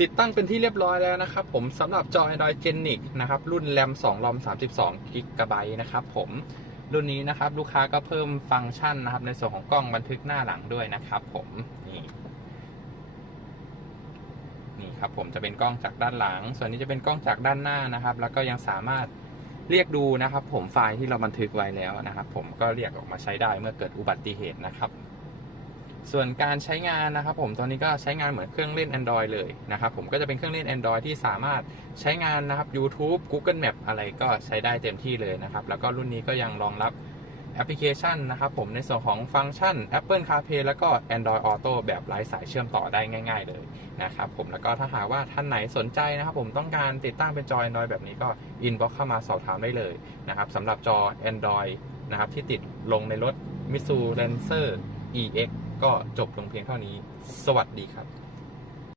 ติดตั้งเป็นที่เรียบร้อยแล้วนะครับผมสำหรับจอ Android Genix นะครับรุ่น RAM 2 ROM 32 GB นะครับผมรุ่นนี้นะครับลูกค้าก็เพิ่มฟังก์ชันนะครับ ในส่วนของกล้องบันทึกหน้าหลังด้วยนะครับผมนี่นี่ครับผมจะเป็นกล้องจากด้านหลัง ส่วนนี้จะเป็นกล้องจากด้านหน้านะครับ แล้วก็ยังสามารถเรียกดูนะครับ ผมไฟล์ที่เราบันทึกไว้แล้วนะครับ ผมก็เรียกออกมาใช้ได้เมื่อเกิดอุบัติเหตุนะครับ ส่วนการใช้งานนะครับผมตอนนี้ก็ใช้งานเหมือนเครื่องเล่น Android เลยนะครับผมก็จะเป็นเครื่องเล่น Android ที่สามารถใช้งานนะครับ YouTube Google Map อะไรก็ใช้ได้เต็มที่เลยนะครับ แล้วก็รุ่นนี้ก็ยังรองรับแอปพลิเคชันนะครับผมในส่วนของฟังก์ชัน Apple CarPlay แล้วก็ Android Auto แบบไร้สายเชื่อมต่อได้ง่าย ๆ เลยนะครับผมแล้วก็ถ้าหากว่าท่านไหนสนใจนะครับผมต้องการติดตั้งเป็นจอ Android แบบนี้ก็ inbox เข้ามาสอบถามได้เลยนะครับสำหรับจอ Android นะครับที่ติดลงในรถ Mitsu Lancer EX ก็จบลงเพียงเท่านี้ สวัสดีครับ